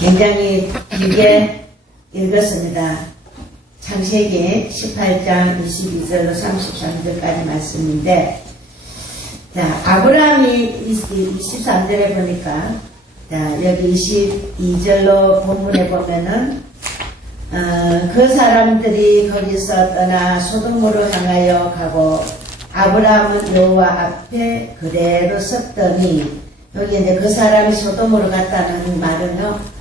굉장히 길게 읽었습니다. 창세기 18장 22절로 33절까지 말씀인데, 자, 아브라함이 23절에 보니까, 자, 여기 22절로 본문에 보면은, 그 사람들이 거기서 떠나 소돔으로 향하여 가고, 아브라함은 여호와 앞에 그대로 섰더니, 여기 이제 그 사람이 소돔으로 갔다는 말은요,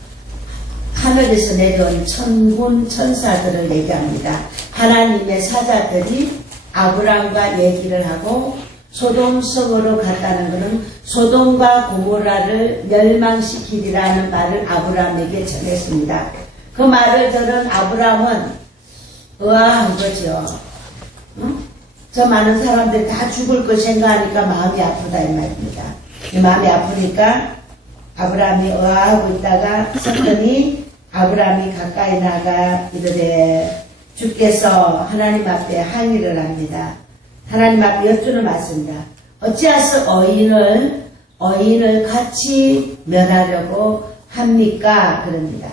하늘에서 내려온 천군 천사들을 얘기합니다. 하나님의 사자들이 아브라함과 얘기를 하고 소돔 성으로 갔다는 것은 소돔과 고모라를 멸망시키리라는 말을 아브라함에게 전했습니다. 그 말을 들은 아브라함은 의아한 거죠. 응? 저 많은 사람들이 다 죽을 걸 생각하니까 마음이 아프다 이 말입니다. 마음이 아프니까 아브라함이 의아하고 있다가 섰더니 아브라함이 가까이 나가 이르되 주께서 하나님 앞에 항의를 합니다. 하나님 앞에 여쭈는 말씀입니다. 어찌하여 어인을 같이 멸하려고 합니까? 그럽니다.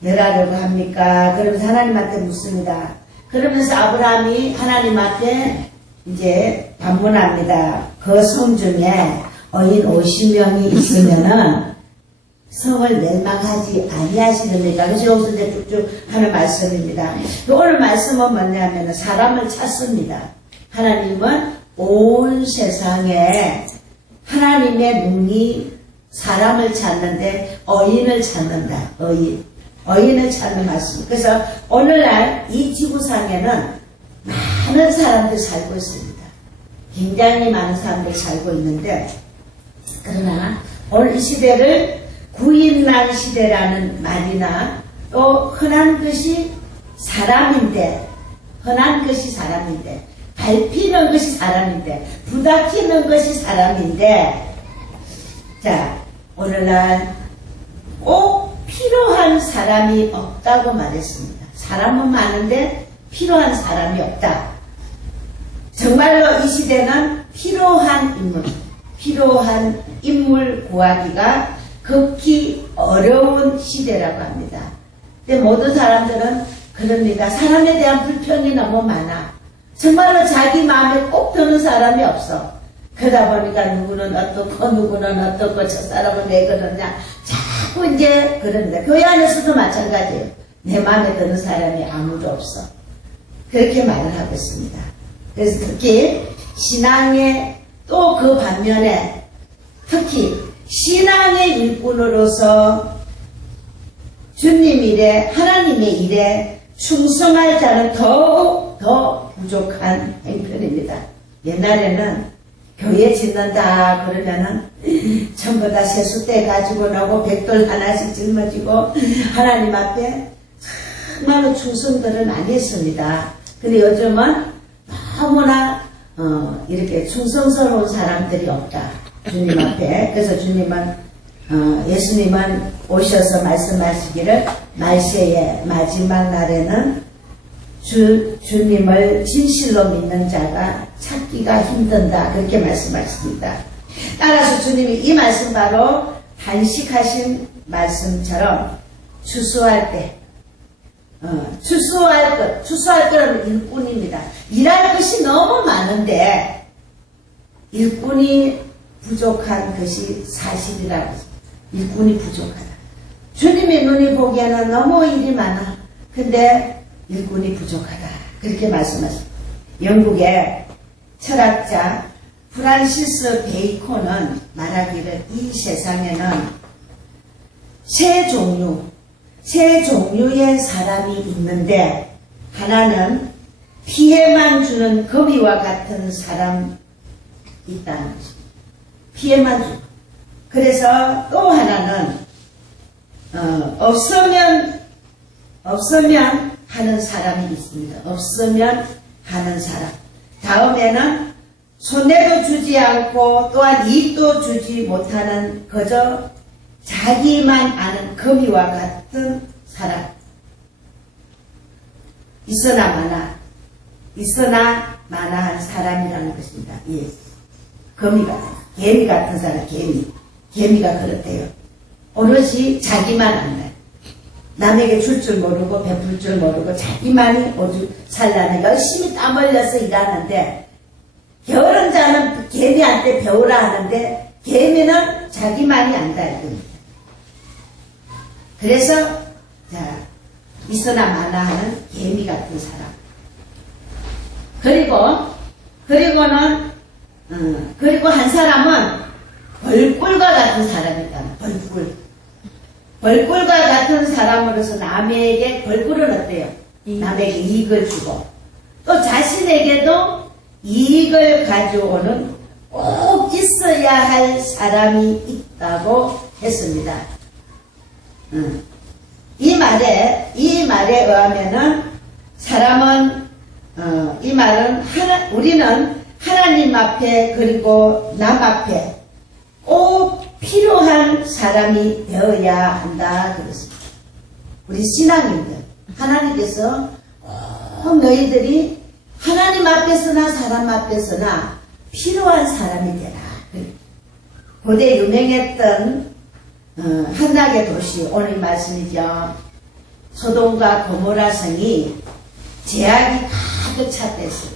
멸하려고 합니까? 그러면서 하나님한테 묻습니다. 그러면서 아브라함이 하나님 앞에 이제 반문합니다. 그 성 중에 어인 50명이 있으면은 성을 멸망하지 아니하시느니까. 그래서 여기서 이제 쭉쭉 하는 말씀입니다. 오늘 말씀은 뭐냐면 사람을 찾습니다. 하나님은 온 세상에 하나님의 눈이 사람을 찾는데 어인을 찾는다. 어인을 찾는 말씀. 그래서 오늘날 이 지구상에는 많은 사람들이 살고 있습니다. 굉장히 많은 사람들이 살고 있는데, 그러나 오늘 이 시대를 구인난 시대라는 말이나 또 흔한 것이 사람인데, 밟히는 것이 사람인데, 부닥치는 것이 사람인데, 자, 오늘날 꼭 필요한 사람이 없다고 말했습니다. 사람은 많은데 필요한 사람이 없다. 정말로 이 시대는 필요한 인물 구하기가 극히 어려운 시대라고 합니다. 근데 모든 사람들은 그럽니다. 사람에 대한 불평이 너무 많아. 정말로 자기 마음에 꼭 드는 사람이 없어. 그러다 보니까 누구는 어떻고 누구는 어떻고 저 사람은 왜 그러냐 자꾸 이제 그럽니다. 교회 안에서도 마찬가지예요. 내 마음에 드는 사람이 아무도 없어. 그렇게 말을 하고 있습니다. 그래서 특히 신앙의 또 그 반면에 특히 신앙의 일꾼으로서 주님 일에 하나님의 일에 충성할 자는 더욱 더 부족한 형편입니다. 옛날에는 교회 짓는다 그러면은 전부 다 세숫대 가지고 나오고 백돌 하나씩 짊어지고 하나님 앞에 정말로 충성들을 많이 했습니다. 근데 요즘은 너무나 이렇게 충성스러운 사람들이 없다. 주님 앞에. 그래서 주님은 예수님은 오셔서 말씀하시기를 말세의 마지막 날에는 주님을 진실로 믿는 자가 찾기가 힘든다. 그렇게 말씀하십니다. 따라서 주님이 이 말씀 바로 단식하신 말씀처럼 추수할 때 추수할 거는 일꾼입니다. 일할 것이 너무 많은데 일꾼이 부족한 것이 사실이라고. 일꾼이 부족하다. 주님의 눈이 보기에는 너무 일이 많아. 근데 일꾼이 부족하다. 그렇게 말씀하십니다. 영국의 철학자 프란시스 베이컨은 말하기를 이 세상에는 세 종류의 사람이 있는데 하나는 피해만 주는 거미와 같은 사람이 있다는 것입니다. 피해만 주고. 그래서 또 하나는 없으면 하는 사람이 있습니다. 없으면 하는 사람. 다음에는 손해도 주지 않고 또한 이익도 주지 못하는 그저 자기만 아는 거미와 같은 사람. 있으나 마나한 사람이라는 것입니다. 예. 거미 같은, 개미 같은 사람, 개미가 그렇대요. 오롯이 자기만 안다. 남에게 줄 줄 모르고 베풀 줄 모르고 자기만이 오죽 살라는 열심히 땀 흘려서 일하는데 게으른 자는 개미한테 배우라 하는데 개미는 자기만이 안다 이겁니다. 그래서 자 있으나 마나 하는 개미 같은 사람. 그리고 한 사람은 벌꿀과 같은 사람이다. 벌꿀과 같은 사람으로서 남에게 벌꿀은 어때요? 남에게 이익을 주고 또 자신에게도 이익을 가져오는 꼭 있어야 할 사람이 있다고 했습니다. 이 말에 의하면은 사람은 이 말은 우리는 하나님 앞에 그리고 남 앞에 꼭 필요한 사람이 되어야 한다 그랬습니다. 우리 신앙인들 하나님께서 꼭 너희들이 하나님 앞에서나 사람 앞에서나 필요한 사람이 되라. 고대 유명했던 한나의 도시 오늘 말씀이죠. 소돔과 고모라 성이 죄악이 가득 찼댔어요.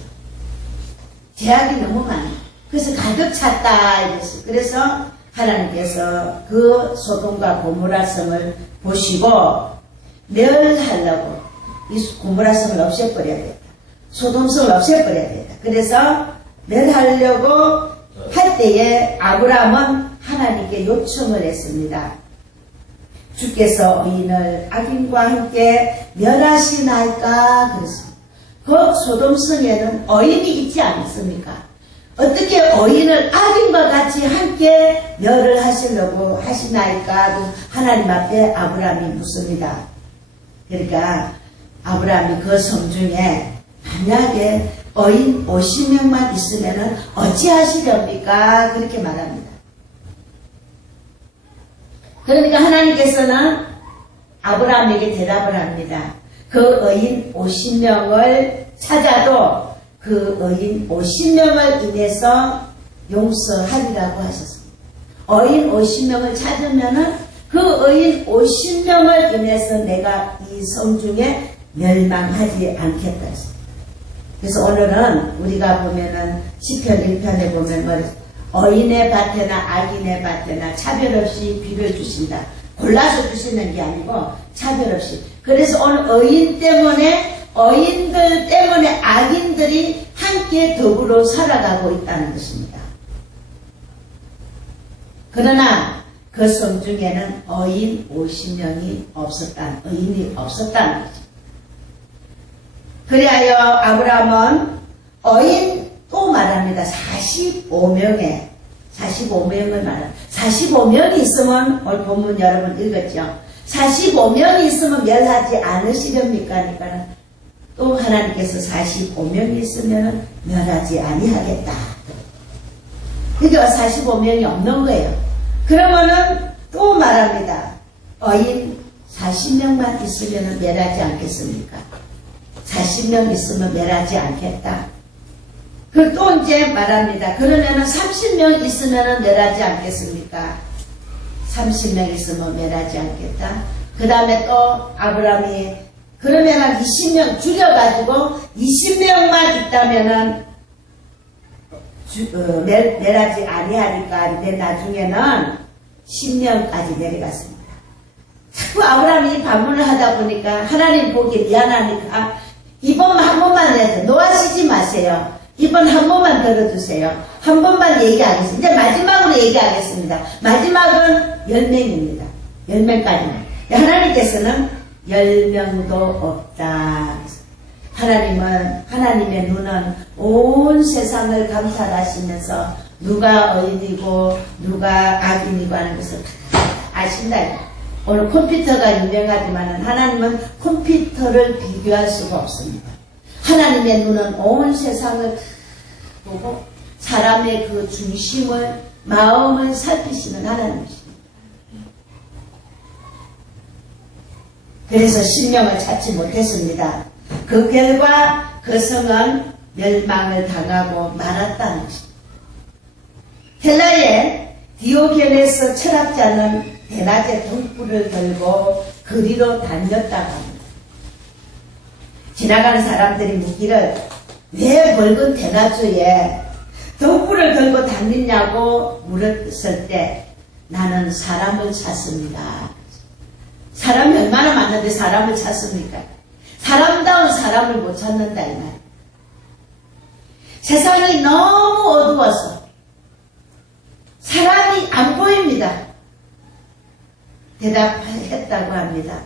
죄악이 너무 많아요. 그래서 가득 찼다 이랬어요. 그래서 하나님께서 그 소돔과 고모라 성을 보시고 멸하려고 이 고모라 성을 없애버려야 된다. 소돔 성을 없애버려야 된다. 그래서 멸하려고 할 때에 아브라함은 하나님께 요청을 했습니다. 주께서 의인을 악인과 함께 멸하시나이까 그랬습니다. 그 소돔성에는 의인이 있지 않습니까? 어떻게 의인을 악인과 같이 함께 멸을 하시려고 하시나이까 하나님 앞에 아브라함이 묻습니다. 그러니까 아브라함이 그 성 중에 만약에 의인 50명만 있으면 어찌하시렵니까? 그렇게 말합니다. 그러니까 하나님께서는 아브라함에게 대답을 합니다. 그 의인 50명을 찾아도 그 의인 50명을 인해서 용서하리라고 하셨습니다. 의인 50명을 찾으면은 그 의인 50명을 인해서 내가 이 성 중에 멸망하지 않겠다 했습니다. 그래서 오늘은 우리가 보면은 시편 1편에 보면 의인의 밭에나 악인의 밭에나 차별 없이 비를 주신다. 골라서 주시는 게 아니고 차별 없이. 그래서 오늘 의인들 때문에 악인들이 함께 더불어 살아가고 있다는 것입니다. 그러나 그 성 중에는 의인 50명이 의인이 없었다는 거죠. 그리하여 아브라함은 의인 또 말합니다. 45명을 말합니다. 45명이 있으면 오늘 본문 여러분 읽었죠. 45명이 있으면 멸하지 않으시렵니까? 그러니까 또 하나님께서 45명이 있으면 멸하지 아니하겠다. 그러니까 45명이 없는 거예요. 그러면은 또 말합니다. 의인 40명만 있으면 멸하지 않겠습니까? 40명 있으면 멸하지 않겠다. 그 또 이제 말합니다. 그러면은 30명 있으면 멸하지 않겠습니까? 30명 있으면 멸하지 않겠다. 그 다음에 또 아브라함이 그러면은 20명 줄여가지고 20명만 있다면은 멸하지 아니하니까 나중에는 10명까지 내려갔습니다. 자꾸 아브라함이 반문을 하다 보니까 하나님 보기 미안하니까 이번 한 번만 해서 노하시지 마세요. 이번 한 번만 들어주세요. 한 번만 얘기하겠습니다. 이제 마지막으로 얘기하겠습니다. 마지막은 10명입니다. 10명까지는. 하나님께서는 10명도 없다. 하나님은, 하나님의 눈은 온 세상을 감찰하시면서 누가 의인이고 누가 악인이고 하는 것을 다 아신다. 오늘 컴퓨터가 유명하지만 하나님은 컴퓨터를 비교할 수가 없습니다. 하나님의 눈은 온 세상을 보고 사람의 그 중심을, 마음을 살피시는 하나님이십니다. 그래서 신명을 찾지 못했습니다. 그 결과 그 성은 멸망을 당하고 말았다는 것입니다. 헬라의 디오게네스 철학자는 대낮에 등불을 들고 거리로 다녔다고 합니다. 지나가는 사람들이 묻기를 왜 밝은 대낮에 등불을 들고 다니냐고 물었을 때 나는 사람을 찾습니다. 사람이 얼마나 많은데 사람을 찾습니까? 사람다운 사람을 못 찾는다 이 말. 세상이 너무 어두워서 사람이 안 보입니다. 대답했다고 합니다.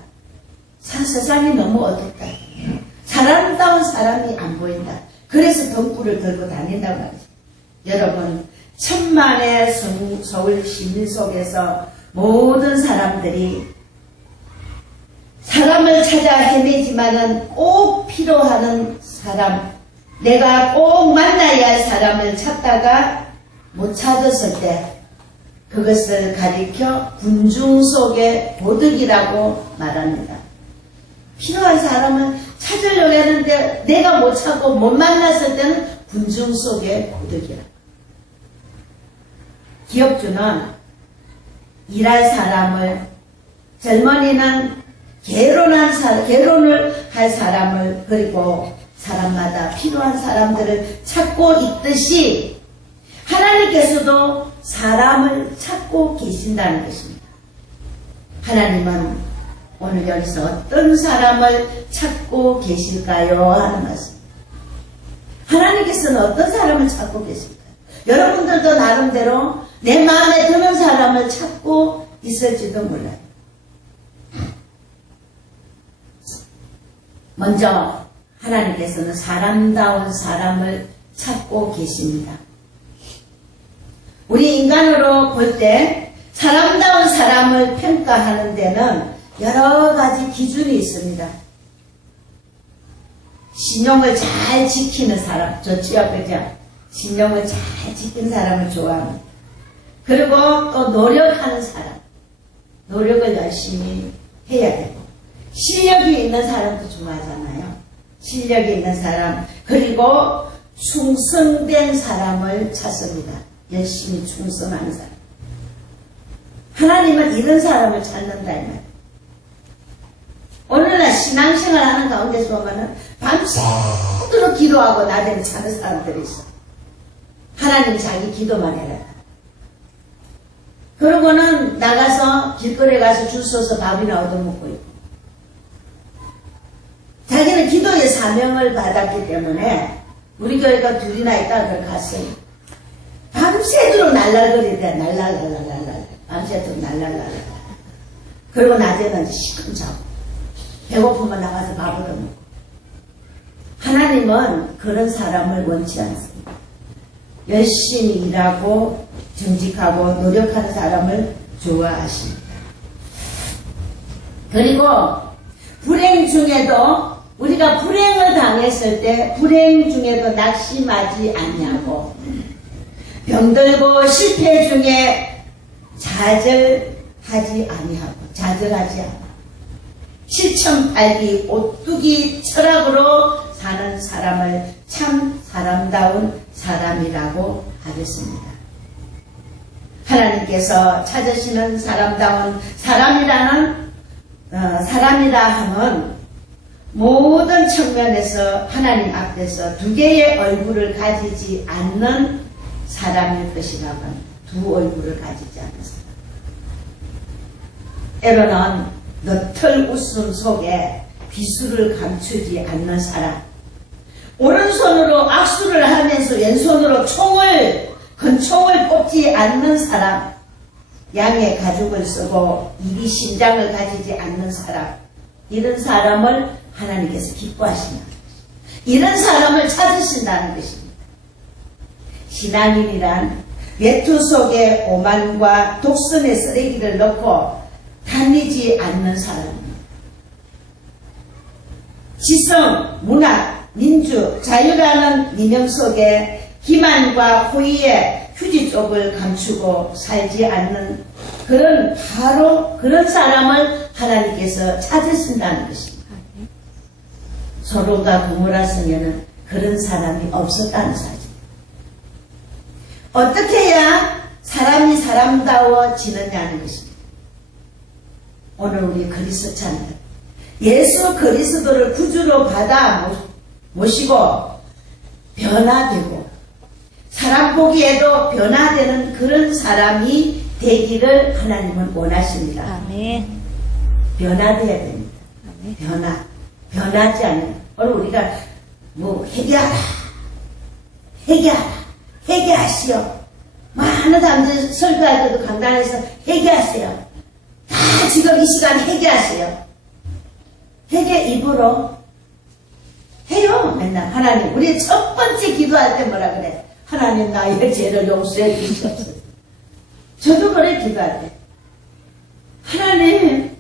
세상이 너무 어둡다. 사람다운 사람이 안 보인다. 그래서 등불을 들고 다닌다고 하죠. 여러분, 천만의 서울 시민 속에서 모든 사람들이 사람을 찾아 헤매지만은 꼭 필요한 사람, 내가 꼭 만나야 할 사람을 찾다가 못 찾았을 때 그것을 가리켜 군중 속의 도둑이라고 말합니다. 필요한 사람을 찾으려고 했는데 내가 못 찾고 못 만났을 때는 군중 속의 도둑이라. 기업주는 일할 사람을, 젊은이는 결혼을 할 사람을, 그리고 사람마다 필요한 사람들을 찾고 있듯이 하나님께서도 사람을 찾고 계신다는 것입니다. 하나님은 오늘 여기서 어떤 사람을 찾고 계실까요? 하는 말씀. 하나님께서는 어떤 사람을 찾고 계실까요? 여러분들도 나름대로 내 마음에 드는 사람을 찾고 있을지도 몰라요. 먼저 하나님께서는 사람다운 사람을 찾고 계십니다. 우리 인간으로 볼 때 사람다운 사람을 평가하는 데는 여러 가지 기준이 있습니다. 신용을 잘 지키는 사람 좋지요, 그죠? 신용을 잘 지킨 사람을 좋아합니다. 그리고 또 노력하는 사람, 노력을 열심히 해야 되고, 실력이 있는 사람도 좋아하잖아요. 실력이 있는 사람, 그리고 충성된 사람을 찾습니다. 열심히 충성하는 사람. 하나님은 이런 사람을 찾는다 이 말이에요. 오늘날 신앙생활 하는 가운데서 보면은 밤새도록 기도하고 낮에는 자는 사람들이 있어. 하나님 자기 기도만 해라. 그러고는 나가서 길거리에 가서 줄 서서 밥이나 얻어먹고 있고. 자기는 기도의 사명을 받았기 때문에 우리 교회가 둘이나 있다가 갔어요. 밤새도록 날랄거리대. 날랄랄랄랄랄. 밤새도록 날랄랄랄. 그리고 낮에는 이제 시큼 자고 배고프면 나가서 밥을 얻어먹고. 하나님은 그런 사람을 원치 않습니다. 열심히 일하고 정직하고 노력하는 사람을 좋아하십니다. 그리고 불행 중에도 우리가 불행을 당했을 때 불행 중에도 낙심하지 않냐고, 병들고 실패 중에 좌절하지 않아. 칠천팔기 오뚜기 철학으로 사는 사람을 참 사람다운 사람이라고 하겠습니다. 하나님께서 찾으시는 사람다운 사람이라 함은 모든 측면에서 하나님 앞에서 두 개의 얼굴을 가지지 않는 사람일 것이라고 합니다. 두 얼굴을 가지지 않는 사람. 때로는 너털 웃음 속에 비수를 감추지 않는 사람. 오른손으로 악수를 하면서 왼손으로 권총을 뽑지 않는 사람. 양의 가죽을 쓰고 이리 심장을 가지지 않는 사람. 이런 사람을 하나님께서 기뻐하신다는 것입니다. 이런 사람을 찾으신다는 것입니다. 신앙인이란 외투 속에 오만과 독선의 쓰레기를 넣고 다니지 않는 사람입니다. 지성, 문학, 민주, 자유라는 민영 속에 기만과 호의의 휴지 쪽을 감추고 살지 않는 그런 사람을 하나님께서 찾으신다는 것입니다. 소돔과 고모라 성에는 그런 사람이 없었다는 사실입니다. 어떻게 해야 사람이 사람다워지느냐는 것입니다. 오늘 우리 그리스도 찬양, 예수 그리스도를 구주로 받아 모시고 변화되고 사람 보기에도 변화되는 그런 사람이 되기를 하나님은 원하십니다. 아멘. 변화되어야 됩니다. 아멘. 변하지 않는. 오늘 우리가 뭐 회개하시오. 많은 사람들 설교할 때도 강단에서 회개하세요. 다 지금 이 시간에 회개하세요. 회개 입으로 해요. 맨날 하나님, 우리 첫 번째 기도할 때 뭐라 그래? 하나님 나의 죄를 용서해 주시옵소서. 저도 그래 기도할 때. 하나님,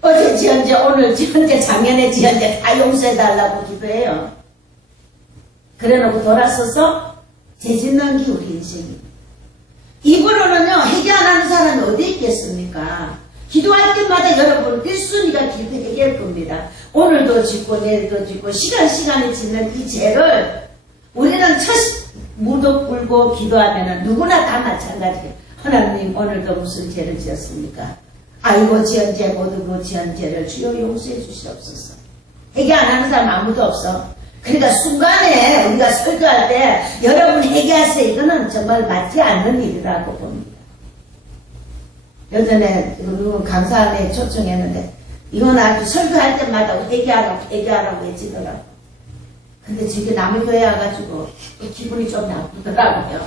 어제 지은죄, 오늘 지은죄, 작년에 지은죄 다 용서해 달라고 기도해요. 그래 놓고 돌아서서 죄 짓는 게 우리 인생입니다. 입으로는요, 회개 안 하는 사람이 어디 있겠습니까? 기도할 때마다 여러분 1순위가 기도 회개할 겁니다. 오늘도 짓고 내일도 짓고 시간이 짓는 이 죄를 우리는 첫 무릎 꿇고 기도하면 누구나 다 마찬가지예요. 하나님 오늘도 무슨 죄를 지었습니까? 아이고 지은 죄 모두고 지은 죄를 주여 용서해 주시옵소서. 회개 안 하는 사람 아무도 없어. 그러니까 순간에 우리가 설교할 때 여러분 회개하세요. 이거는 정말 맞지 않는 일이라고 봅니다. 예전에 누구 강사한테 초청했는데 이건 아주 설교할 때마다 회개하라고 해지더라고. 근데 저기 남의 교회 와가지고 기분이 좀 나쁘더라고요.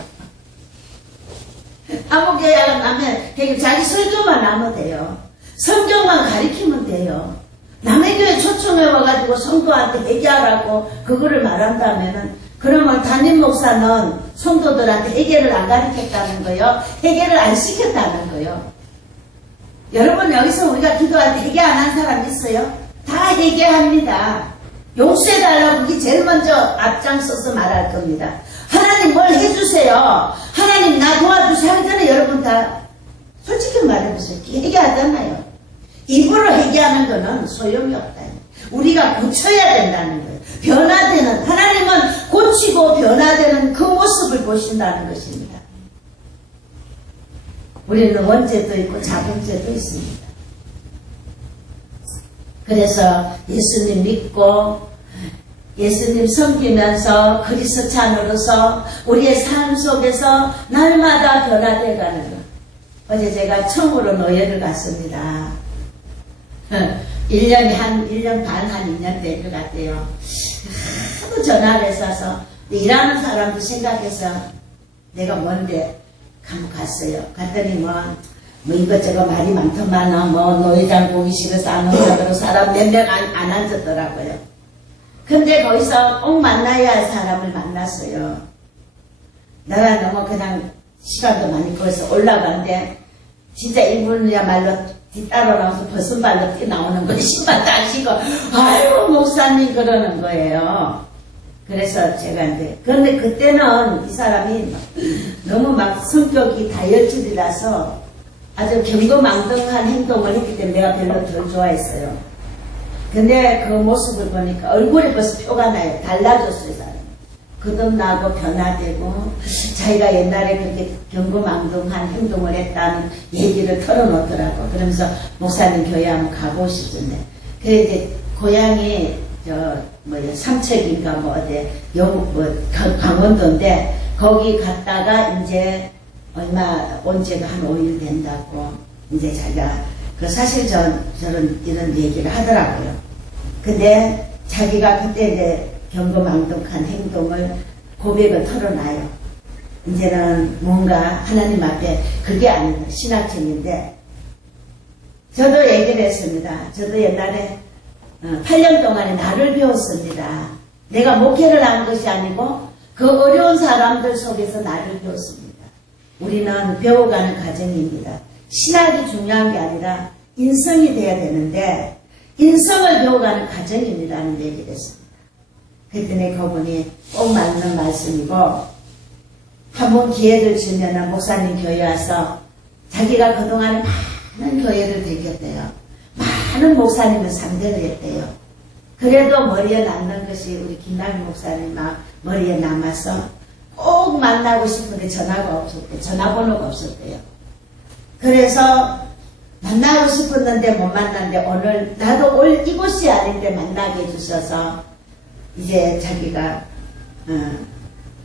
아무 교회 가면 자기 설교만 하면 돼요. 성경만 가리키면 돼요. 남의 교회 초청해 와가지고 성도한테 회개하라고 그거를 말한다면은 그러면 담임 목사는 성도들한테 회개를 안 가르쳤다는 거요. 회개를 안 시켰다는 거요. 여러분 여기서 우리가 기도할 때 회개 안 한 사람 있어요? 다 회개합니다. 용서해달라고 그게 제일 먼저 앞장서서 말할 겁니다. 하나님 뭘 해주세요. 하나님 나 도와주세요 하기 전에 여러분 다 솔직히 말해보세요. 회개하잖아요. 입으로 회개하는 거는 소용이 없다. 우리가 고쳐야 된다는 거예요. 변화되는, 하나님은 고치고 변화되는 그 모습을 보신다는 것입니다. 우리는 원죄도 있고 자본죄도 있습니다. 그래서 예수님 믿고 예수님 섬기면서 그리스도 찬으로서 우리의 삶 속에서 날마다 변화되어 가는 것. 어제 제가 처음으로 노예를 갔습니다. 1년 반, 한 2년 된 것 같아요. 하도 전화를 했어서 일하는 사람도 생각해서 내가 뭔데 한번 갔어요. 갔더니 뭐 이것저것 말이 많더만 노회장 보기 싫어서 안 온다고 사람 몇 명 안 앉았더라고요. 근데 거기서 꼭 만나야 할 사람을 만났어요. 내가 너무 그냥 시간도 많이 걸어서 올라가는데 진짜 이분이야말로 뒤따라 나와서 벗은 발로 뛰어나오는 거예요. 신발도 안 신고 아이고 목사님 그러는 거예요. 그래서 제가 이제 그런데 그때는 이 사람이 너무 막 성격이 다혈질이라서 아주 경거망덕한 행동을 했기 때문에 내가 별로 덜 좋아했어요. 근데 그 모습을 보니까 얼굴에 벌써 표가 나요. 달라졌어요, 이 사람이. 거듭나고 변화되고 자기가 옛날에 그렇게 경거망동한 행동을 했다는 얘기를 털어놓더라고. 그러면서 목사님 교회 한번 가고 싶은데 그래 이제 고향이 삼척인가 어디 강원도인데 거기 갔다가 이제 얼마 온 지가 한 5일 된다고 이제 자기가 사실 저런 이런 얘기를 하더라고요. 근데 자기가 그때 이제 경거망덕한 행동을 고백을 털어놔요. 이제는 뭔가 하나님 앞에 그게 아니다. 신학생인데 저도 얘기를 했습니다. 저도 옛날에 8년 동안에 나를 배웠습니다. 내가 목회를 한 것이 아니고 그 어려운 사람들 속에서 나를 배웠습니다. 우리는 배워가는 과정입니다. 신학이 중요한 게 아니라 인성이 돼야 되는데 인성을 배워가는 과정입니다라는 얘기를 했습니다. 그랬더니 그분이 꼭 맞는 말씀이고 한번 기회를 주면 목사님 교회 와서 자기가 그동안에 많은 교회를 다녔대요. 많은 목사님을 상대를 했대요. 그래도 머리에 남는 것이 우리 김남희 목사님 머리에 남아서 꼭 만나고 싶은데 전화가 없었대요. 전화번호가 없었대요. 그래서 만나고 싶었는데 못 만났는데 오늘 나도 올 이곳이 아닌데 만나게 해주셔서 이제 자기가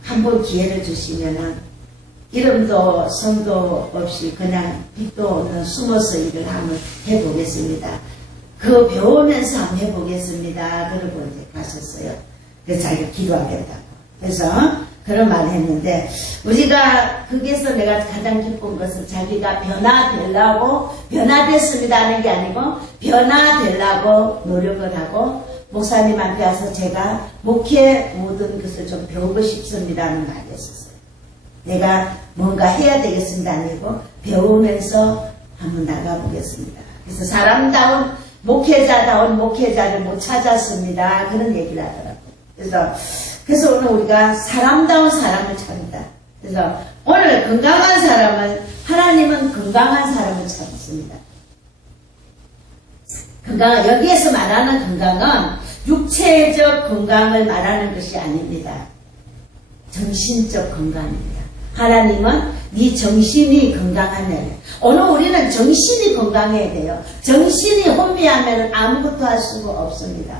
한번 기회를 주시면은 이름도 성도 없이 그냥 빛도 없는 숨어서 일을 한번 해보겠습니다. 그 배우면서 한번 해보겠습니다. 그러고 이제 가셨어요. 그래서 자기가 기도하겠다고. 그래서 그런 말을 했는데 우리가 거기에서 내가 가장 기쁜 것은 자기가 변화되려고 변화됐습니다 하는 게 아니고 변화되려고 노력을 하고 목사님한테 와서 제가 목회 모든 것을 좀 배우고 싶습니다 하는 말이 있었어요. 내가 뭔가 해야 되겠습니다 아니고 배우면서 한번 나가보겠습니다. 그래서 사람다운 목회자다운 목회자를 못 찾았습니다. 그런 얘기를 하더라고요. 그래서 오늘 우리가 사람다운 사람을 찾는다. 그래서 오늘 건강한 사람을 하나님은 건강한 사람을 찾습니다. 건강 여기에서 말하는 건강은 육체적 건강을 말하는 것이 아닙니다. 정신적 건강입니다. 하나님은 네 정신이 건강하냐. 오늘 우리는 정신이 건강해야 돼요. 정신이 혼미하면 아무것도 할 수가 없습니다.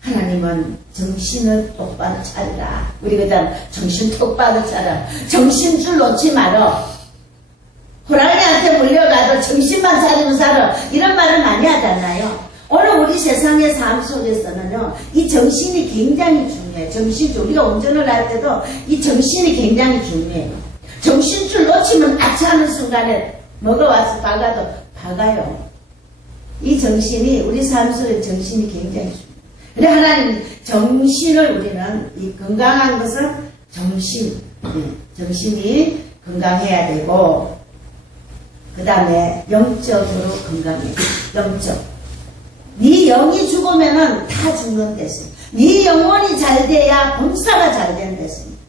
하나님은 정신을 똑바로 차리라. 우리 그다음 정신 똑바로 차라. 정신줄 놓지 말어. 호랑이한테 물려가도 정신만 차리면 살아. 이런 말을 많이 하잖아요. 오늘 우리 세상의 삶 속에서는요, 이 정신이 굉장히 중요해요. 정신줄, 우리가 운전을 할 때도 이 정신이 굉장히 중요해요. 정신줄 놓치면 아차하는 순간에 뭐가 와서 박아도 박아요. 이 정신이, 우리 삶 속에 정신이 굉장히 중요해요. 그래, 하나님, 정신을 우리는, 이 건강한 것은 정신, 정신이 건강해야 되고, 그 다음에 영적으로 건강해야 돼. 영적. 네 영이 죽으면은 다 죽는 데서. 네 영혼이 잘 돼야 범사가 잘 되는 데서입니다.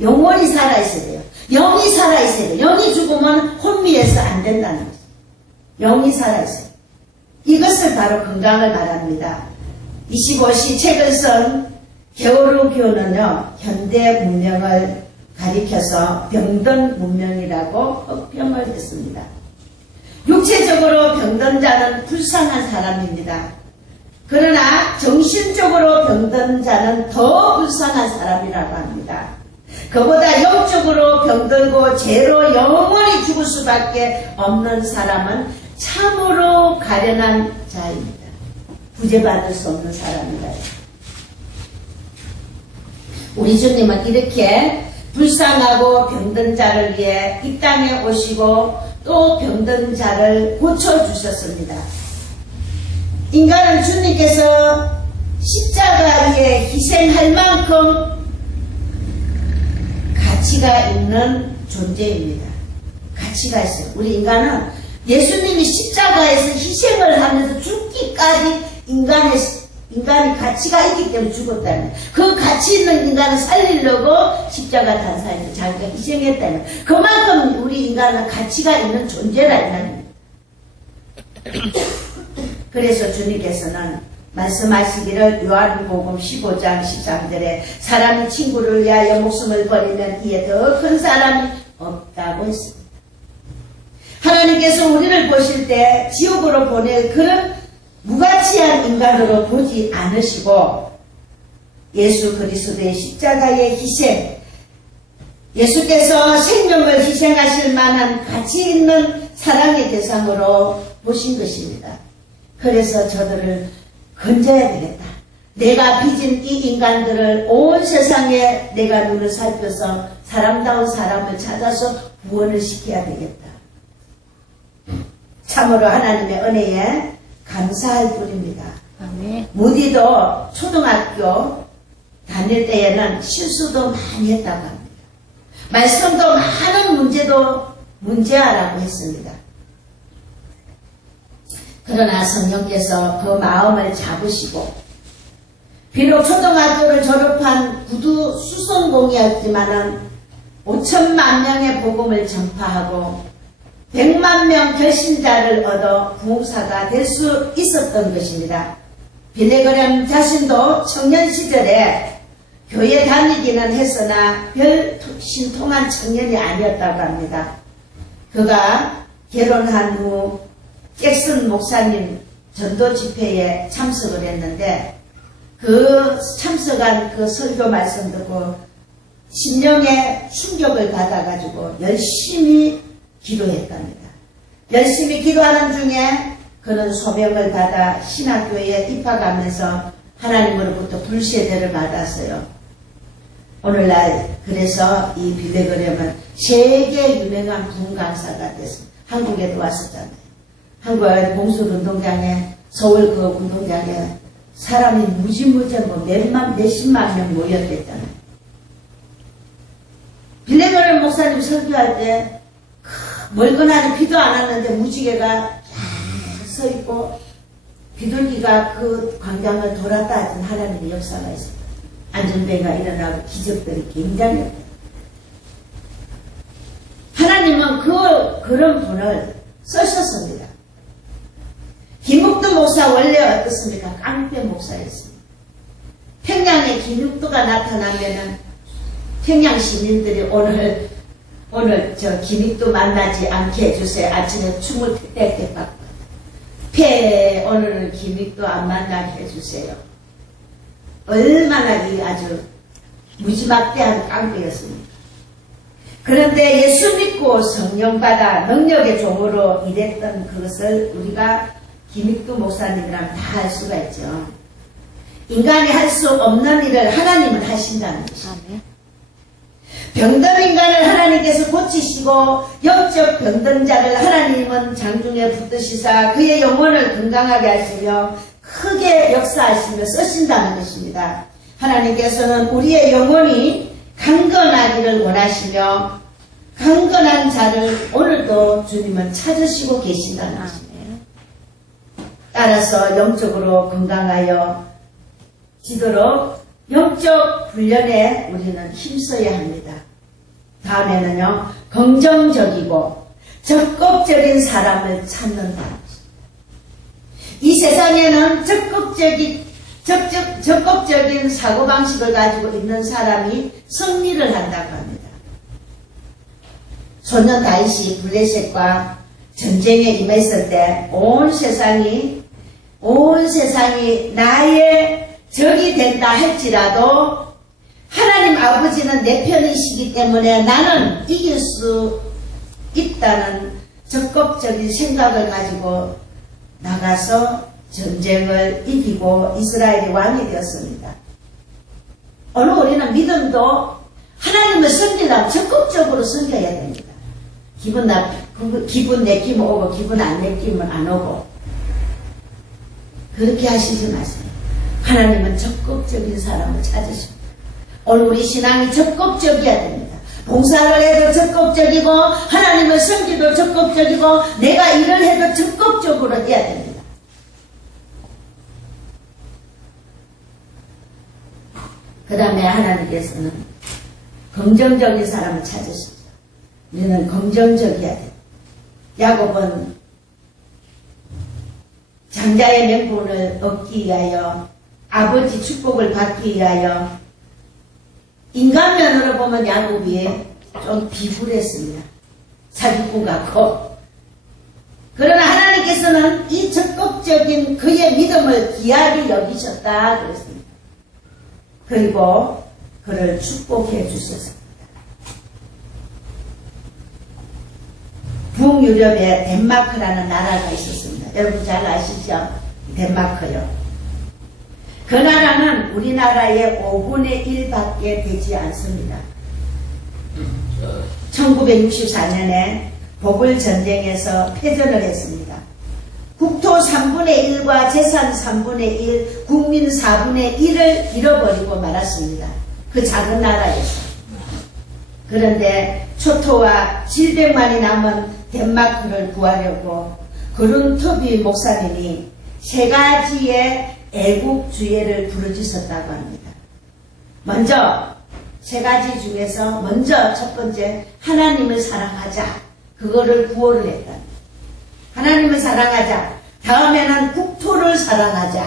영혼이 살아있어야 돼요. 영이 살아있어야 돼요. 영이 죽으면 혼미해서 안 된다는 거죠. 영이 살아있어요. 이것을 바로 건강을 말합니다. 25시 책을 쓴 게오르기오는요, 현대 문명을 가리켜서 병든 문명이라고 혹평을 했습니다. 육체적으로 병든 자는 불쌍한 사람입니다. 그러나 정신적으로 병든 자는 더 불쌍한 사람이라고 합니다. 그보다 영적으로 병들고 죄로 영원히 죽을 수밖에 없는 사람은 참으로 가련한 자입니다. 구제받을 수 없는 사람이다. 우리 주님은 이렇게 불쌍하고 병든 자를 위해 이 땅에 오시고 또 병든 자를 고쳐주셨습니다. 인간은 주님께서 십자가에 희생할 만큼 가치가 있는 존재입니다. 가치가 있어요. 우리 인간은 예수님이 십자가에서 희생을 하면서 죽기까지 인간이 가치가 있기 때문에 죽었다는, 그 가치 있는 인간을 살리려고 십자가 단사에서 자기가 희생했다는, 그만큼 우리 인간은 가치가 있는 존재라 이 말입니다. 그래서 주님께서는 말씀하시기를 요한복음 15장 13절에 사람이 친구를 위하여 목숨을 버리면 이에 더 큰 사람이 없다고 했습니다. 하나님께서 우리를 보실 때 지옥으로 보낼 그런 무가치한 인간으로 보지 않으시고 예수 그리스도의 십자가의 희생, 예수께서 생명을 희생하실 만한 가치 있는 사랑의 대상으로 보신 것입니다. 그래서 저들을 건져야 되겠다. 내가 빚은 이 인간들을 온 세상에 내가 눈을 살펴서 사람다운 사람을 찾아서 구원을 시켜야 되겠다. 참으로 하나님의 은혜에 감사할 뿐입니다. 아멘. 무디도 초등학교 다닐 때에는 실수도 많이 했다고 합니다. 말씀도 많은 문제도 문제아라고 했습니다. 그러나 성령께서 그 마음을 잡으시고 비록 초등학교를 졸업한 구두 수선공이었지만은 5천만 명의 복음을 전파하고 100만 명 결신자를 얻어 부흥사가 될 수 있었던 것입니다. 빌레그램 자신도 청년 시절에 교회 다니기는 했으나 별 신통한 청년이 아니었다고 합니다. 그가 결혼한 후 잭슨 목사님 전도 집회에 참석을 했는데 그 참석한 그 설교 말씀 듣고 심령의 충격을 받아가지고 열심히 기도했답니다. 열심히 기도하는 중에 그는 소명을 받아 신학교에 입학하면서 하나님으로부터 불세대를 받았어요. 오늘날 그래서 이 빌레그램은 세계 유명한 부흥 강사가 됐습니다. 한국에도 왔었잖아요. 한국의 봉술운동장에 서울 그 운동장에 사람이 무지무지 몇십만 명 모였댔잖아요. 빌레그램 목사님 설교할 때 멀거나지 비도 안 왔는데 무지개가 서 있고 비둘기가 그 광장을 돌았다 하던 하나님의 역사가 있습니다. 안전배가 일어나고 기적들이 굉장히 하나님은 그런 분을 쓰셨습니다. 김욱도 목사 원래 어떻습니까? 깡패 목사였습니다. 평양에 김욱도가 나타나면은 평양 시민들이 오늘 저 김욱도 만나지 않게 해주세요. 아침에 춤을 떼떼 받고 오늘은 김욱도 안 만나게 해주세요. 얼마나 이 아주 무지막대한 깡패였습니까? 그런데 예수 믿고 성령 받아 능력의 종으로 일했던 그것을 우리가 김익두 목사님이랑 다 할 수가 있죠. 인간이 할 수 없는 일을 하나님은 하신다는 것입니다. 병든 인간을 하나님께서 고치시고 영적 병든 자를 하나님은 장중에 붙드시사 그의 영혼을 건강하게 하시며 크게 역사하시며 쓰신다는 것입니다. 하나님께서는 우리의 영혼이 강건하기를 원하시며 강건한 자를 오늘도 주님은 찾으시고 계신다는 것입니다. 따라서 영적으로 건강하여 지도록 영적 훈련에 우리는 힘써야 합니다. 다음에는요, 긍정적이고 적극적인 사람을 찾는다. 이 세상에는 적극적인 사고방식을 가지고 있는 사람이 승리를 한다고 합니다. 소년 다윗이 블레셋과 전쟁에 임했을 때 온 세상이 나의 적이 된다 할지라도 하나님 아버지는 내 편이시기 때문에 나는 이길 수 있다는 적극적인 생각을 가지고 나가서 전쟁을 이기고 이스라엘이 왕이 되었습니다. 오늘 우리는 믿음도 하나님을 섬기려면 적극적으로 섬겨야 됩니다. 기분 내키면 오고 기분 안 내키면 안 오고 그렇게 하시지 마세요. 하나님은 적극적인 사람을 찾으십니다. 오늘 우리 신앙이 적극적이어야 됩니다. 봉사를 해도 적극적이고 하나님을 섬기도 적극적이고 내가 일을 해도 적극적으로 해야 됩니다. 그 다음에 하나님께서는 긍정적인 사람을 찾으십니다. 우리는 긍정적이어야 돼요. 야곱은 장자의 명분을 얻기 위하여 아버지 축복을 받기 위하여 인간면으로 보면 야곱이 좀 비굴했습니다. 사기꾼 같고. 그러나 하나님께서는 이 적극적인 그의 믿음을 귀하게 여기셨다 그랬습니다. 그리고 그를 축복해 주셨습니다. 북유럽에 덴마크라는 나라가 있었습니다. 여러분 잘 아시죠? 덴마크요. 그 나라는 우리나라의 5분의 1밖에 되지 않습니다. 1964년에 보불전쟁에서 패전을 했습니다. 국토 3분의 1과 재산 3분의 1, 국민 4분의 1을 잃어버리고 말았습니다. 그 작은 나라에서. 그런데 초토화 700만이 남은 덴마크를 구하려고 그룬터비 목사님이 3가지의 애국주의를 부르짖었다고 합니다. 먼저 3가지 중에서 먼저 첫 번째 하나님을 사랑하자. 그거를 구호를 했다. 하나님을 사랑하자. 다음에는 국토를 사랑하자.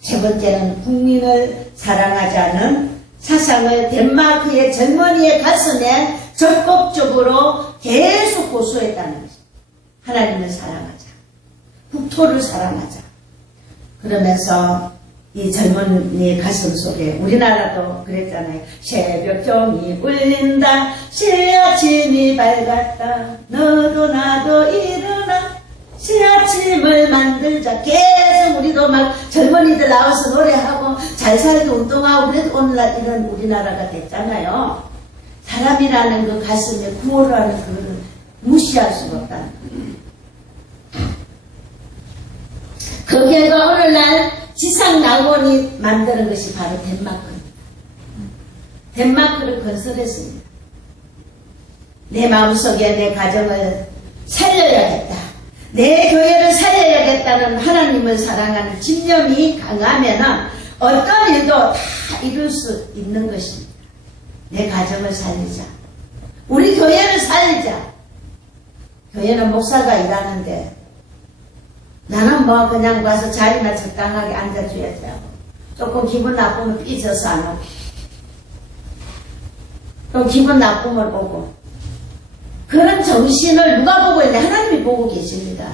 세 번째는 국민을 사랑하자는 사상을 덴마크의 젊은이의 가슴에 적극적으로 계속 고수했다는 것입니다. 하나님을 사랑하자. 국토를 사랑하자. 그러면서 이 젊은이 가슴 속에 우리나라도 그랬잖아요. 새벽종이 울린다. 새 아침이 밝았다. 너도 나도 일어나 새 아침을 만들자. 계속 우리도 막 젊은이들 나와서 노래하고 잘 살기 운동하고 그래도 오늘날 이런 우리나라가 됐잖아요. 사람이라는 그 가슴에 구호라는 그거를 무시할 수가 없다는 거예요. 거기에가 오늘날 지상 낙원이 만드는 것이 바로 덴마크입니다. 덴마크를 건설했습니다. 내 마음속에 내 가정을 살려야겠다. 내 교회를 살려야겠다는 하나님을 사랑하는 집념이 강하면 어떤 일도 다 이룰 수 있는 것입니다. 내 가정을 살리자. 우리 교회를 살리자. 교회는 목사가 일하는데 나는 뭐 그냥 가서 자리나 적당하게 앉아줘야지 하고 조금 기분 나쁘면 삐져서 안 오고 또 기분 나쁘면 오고 그런 정신을 누가 보고 있는데 하나님이 보고 계십니다.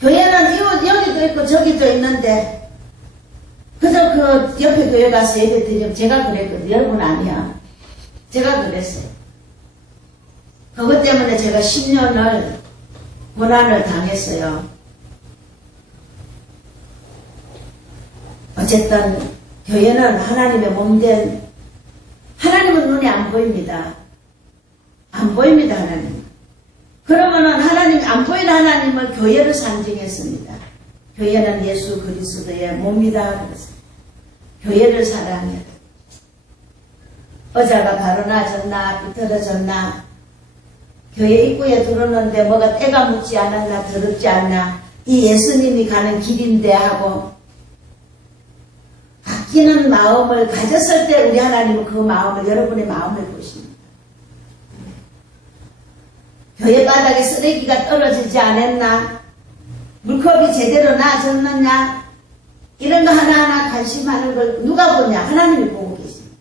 교회는 여기도 있고 저기도 있는데 그저 그 옆에 교회 가서 예배 드리면 제가 그랬거든요. 여러분 아니야. 제가 그랬어요. 그것 때문에 제가 10년을 고난을 당했어요. 어쨌든 교회는 하나님의 몸된 하나님은 눈에 안 보입니다. 안 보입니다. 하나님. 그러면은 하나님 안 보이는 하나님을 교회를 상징했습니다. 교회는 예수 그리스도의 몸이다 그랬어요. 교회를 사랑해라. 의자가 바로 나졌나 비틀어졌나 교회 입구에 들어오는데 뭐가 때가 묻지 않았나 더럽지 않나 이 예수님이 가는 길인데 하고 바뀌는 마음을 가졌을 때 우리 하나님은 그 마음을 여러분의 마음을 보십니다. 교회 바닥에 쓰레기가 떨어지지 않았나 물컵이 제대로 나아졌느냐 이런 거 하나하나 관심하는 걸 누가 보냐 하나님이 보고 계십니다.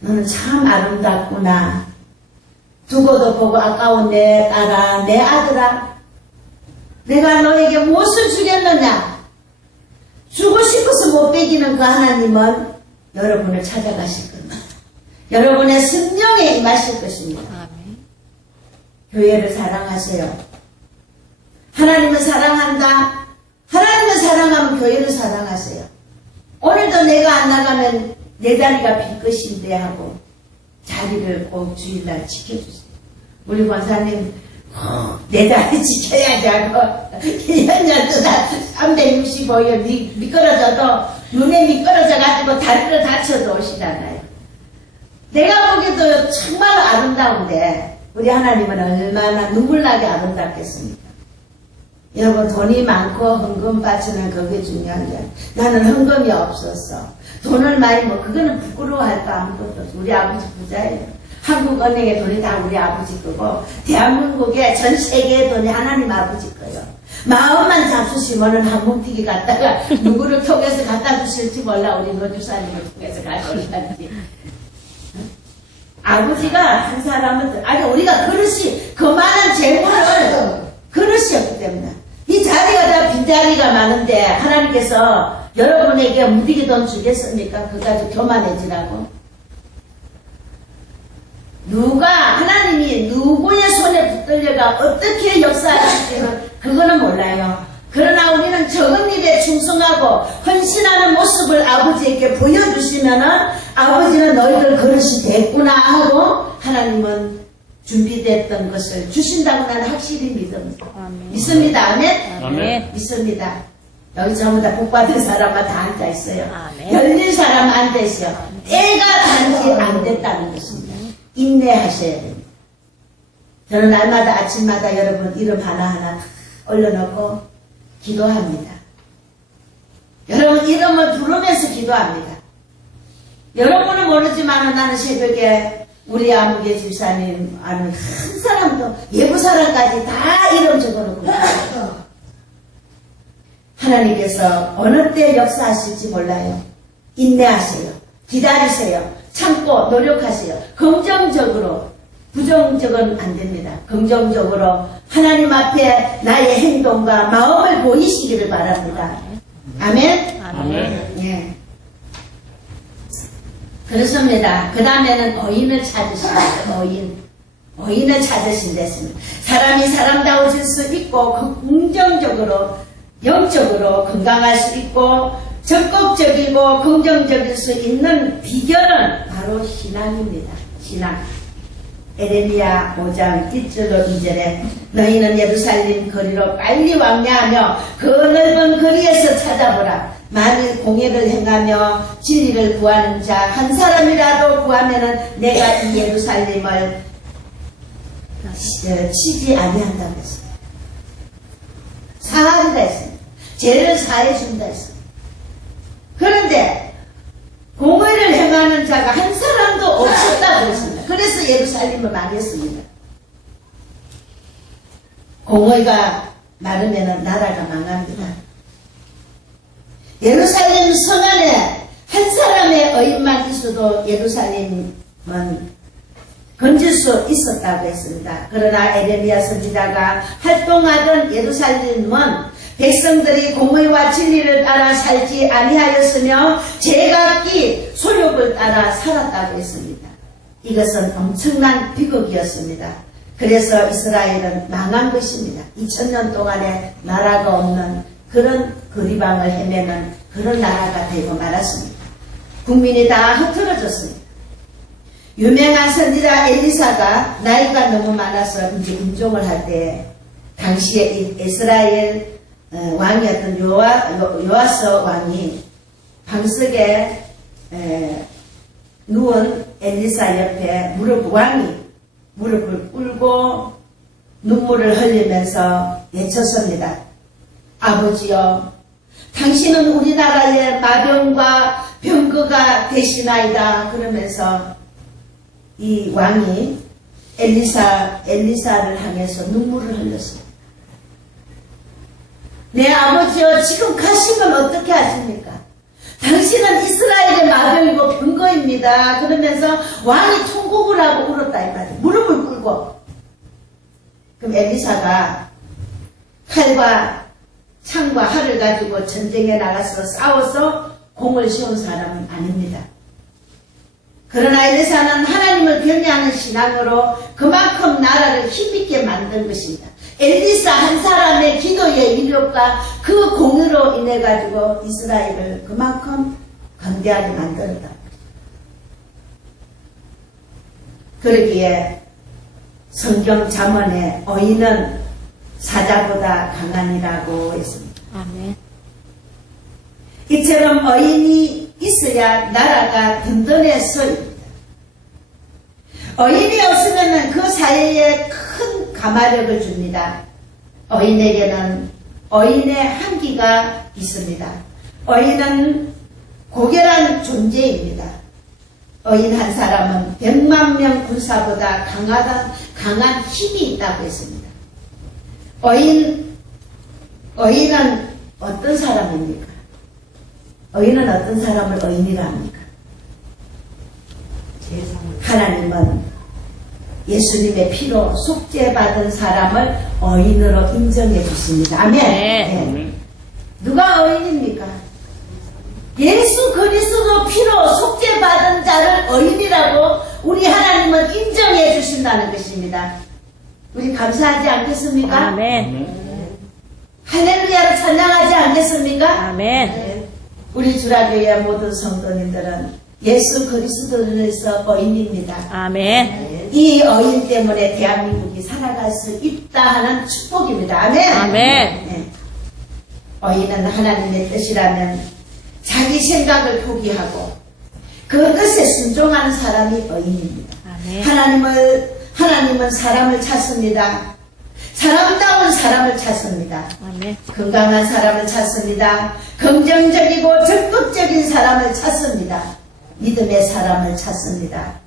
너는 참 아름답구나. 두고도 보고 아까운 내 딸아 내 아들아 내가 너에게 무엇을 주겠느냐. 주고 싶어서 못 베기는 그 하나님은 여러분을 찾아가실 겁니다. 여러분의 성령에 임하실 것입니다. 아멘. 교회를 사랑하세요. 하나님을 사랑한다. 하나님을 사랑하면 교회를 사랑하세요. 오늘도 내가 안 나가면 내 자리가 빈 것인데 하고 자리를 꼭 주일날 지켜주세요. 우리 권사님 내 자리 지켜야지 하고 1년 동안 365일 미끄러져도 눈에 미끄러져가지고 다리를 다쳐도 오시잖아요. 내가 보기에도 정말 아름다운데 우리 하나님은 얼마나 눈물나게 아름답겠습니까? 여러분 돈이 많고 헌금 바치는 그게 중요한 게 아니에요. 나는 헌금이 없었어. 돈을 많이 그거는 부끄러워할 거 아무것도 없어. 우리 아버지 부자예요. 한국은행의 돈이 다 우리 아버지 거고 대한민국의 전 세계의 돈이 하나님 아버지 거예요. 마음만 잡수시면은 한 뭉티기 갖다가 누구를 통해서 갖다 주실지 몰라. 우리 노주사님을 통해서 가져올란지. 아버지가 한 사람은 아니 우리가 그릇이 그만한 재물을 그릇이 없기 때문에 이 자리가 다 빈자리가 많은데 하나님께서 여러분에게 무디기 돈 주겠습니까? 그거 가지고 교만해지라고. 하나님이 누구의 손에 붙들려가 어떻게 역사하실지는 그거는 몰라요. 그러나 우리는 적은 일에 충성하고 헌신하는 모습을 아버지에게 보여주시면은 아버지는 너희들 그릇이 됐구나 하고 하나님은 준비됐던 것을 주신다고 나는 확실히 믿습니다. 아멘. 믿습니다. 아멘? 아멘. 믿습니다. 여기 전부 다 복받은 사람만 다 앉아있어요. 열린 사람 앉아있어요. 때가 단지 안 됐다는 것입니다. 인내하셔야 됩니다. 저는 날마다 아침마다 여러분 이름 하나하나 올려놓고 기도합니다. 여러분 이름을 부르면서 기도합니다. 여러분은 모르지만 나는 새벽에 우리 아무개 집사님 아는 한 사람도 예부 사람까지 다 이름 적어놓고 하나님께서 어느 때 역사하실지 몰라요. 인내하세요. 기다리세요. 참고 노력하세요. 긍정적으로 부정적은 안 됩니다. 긍정적으로 하나님 앞에 나의 행동과 마음을 보이시기를 바랍니다. 아멘? 아멘. 예. 그렇습니다. 그 다음에는 어인을 찾으십니다. 어인을 찾으신댔습니다. 사람이 사람다워질 수 있고 긍정적으로 영적으로 건강할 수 있고 적극적이고 긍정적일 수 있는 비결은 바로 신앙입니다. 신앙. 에레미야 5장 1절로 2절에 너희는 예루살렘 거리로 빨리 왕래하며 그 넓은 거리에서 찾아보라. 만일 공의를 행하며 진리를 구하는 자 한 사람이라도 구하면은 내가 이 예루살렘을 치지 아니한다고 했습니다. 사하리라 했습니다. 죄를 사해준다 했습니다. 그런데 공의를 행하는 자가 한 사람도 없었다고 했습니다. 그래서 예루살렘을 망했습니다. 공의가 많으면 나라가 망합니다. 예루살렘 성 안에 한 사람의 의인만 있어도 예루살렘은 건질 수 있었다고 했습니다. 그러나 에레미야 선지자가 활동하던 예루살렘은 백성들이 공의와 진리를 따라 살지 아니하였으며 제각기 소욕을 따라 살았다고 했습니다. 이것은 엄청난 비극이었습니다. 그래서 이스라엘은 망한 것입니다. 2000년 동안에 나라가 없는 그런 거리방을 헤매는 그런 나라가 되고 말았습니다. 국민이 다 흩어졌습니다. 유명한 선지자 엘리사가 나이가 너무 많아서 이제 임종을 할 때 당시에 이스라엘 왕이었던 요아스 왕이 방석에 누운 엘리사 옆에 왕이 무릎을 꿇고 눈물을 흘리면서 외쳤습니다. 아버지여, 당신은 우리나라의 마병과 병거가 되시나이다. 그러면서 이 왕이 엘리사를 향해서 눈물을 흘렸습니다. 내 아버지여, 지금 가시면 어떻게 하십니까? 당신은 이스라엘의 마병이고 병거입니다. 그러면서 왕이 통곡을 하고 울었다 이 말이에요. 무릎을 꿇고. 그럼 엘리사가 칼과 창과 활을 가지고 전쟁에 나가서 싸워서 공을 세운 사람은 아닙니다. 그러나 엘리사는 하나님을 경외하는 신앙으로 그만큼 나라를 힘있게 만든 것입니다. 엘리사 한 사람의 기도의 위력과 그 공의로 인해 가지고 이스라엘을 그만큼 강대하게 만들었다. 그러기에 성경 잠언에 어인은 사자보다 강하니라고 했습니다. 아멘. 이처럼 어인이 있어야 나라가 든든해 서입니다. 어인이 없으면 그 사회에 큰 가마력을 줍니다. 어인에게는 어인의 한기가 있습니다. 어인은 고결한 존재입니다. 어인 한 사람은 100만 명 군사보다 강한 힘이 있다고 했습니다. 어인은 어떤 사람입니까? 어인은 어떤 사람을 어인이라 합니까? 하나님은 예수님의 피로 속죄받은 사람을 어인으로 인정해 주십니다. 아멘. 네. 누가 어인입니까? 예수 그리스도 피로 속죄받은 자를 어인이라고 우리 하나님은 인정해 주신다는 것입니다. 우리 감사하지 않겠습니까? 아멘. 할렐루야를 찬양하지 않겠습니까? 아멘. 우리 주라교회 모든 성도님들은 예수 그리스도를 위해서 어인입니다. 아멘. 이 어인 때문에 대한민국이 살아갈 수 있다 하는 축복입니다. 아멘. 아멘. 네. 어인은 하나님의 뜻이라면 자기 생각을 포기하고 그 뜻에 순종하는 사람이 어인입니다. 아멘. 하나님은 사람을 찾습니다. 사람다운 사람을 찾습니다. 아멘. 건강한 사람을 찾습니다. 긍정적이고 적극적인 사람을 찾습니다. 믿음의 사람을 찾습니다.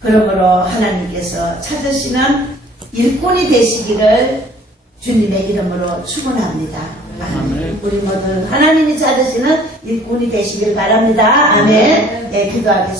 그러므로 하나님께서 찾으시는 일꾼이 되시기를 주님의 이름으로 축원합니다. 아멘. 우리 모두 하나님이 찾으시는 일꾼이 되시길 바랍니다. 아멘. 네, 기도하겠습니다.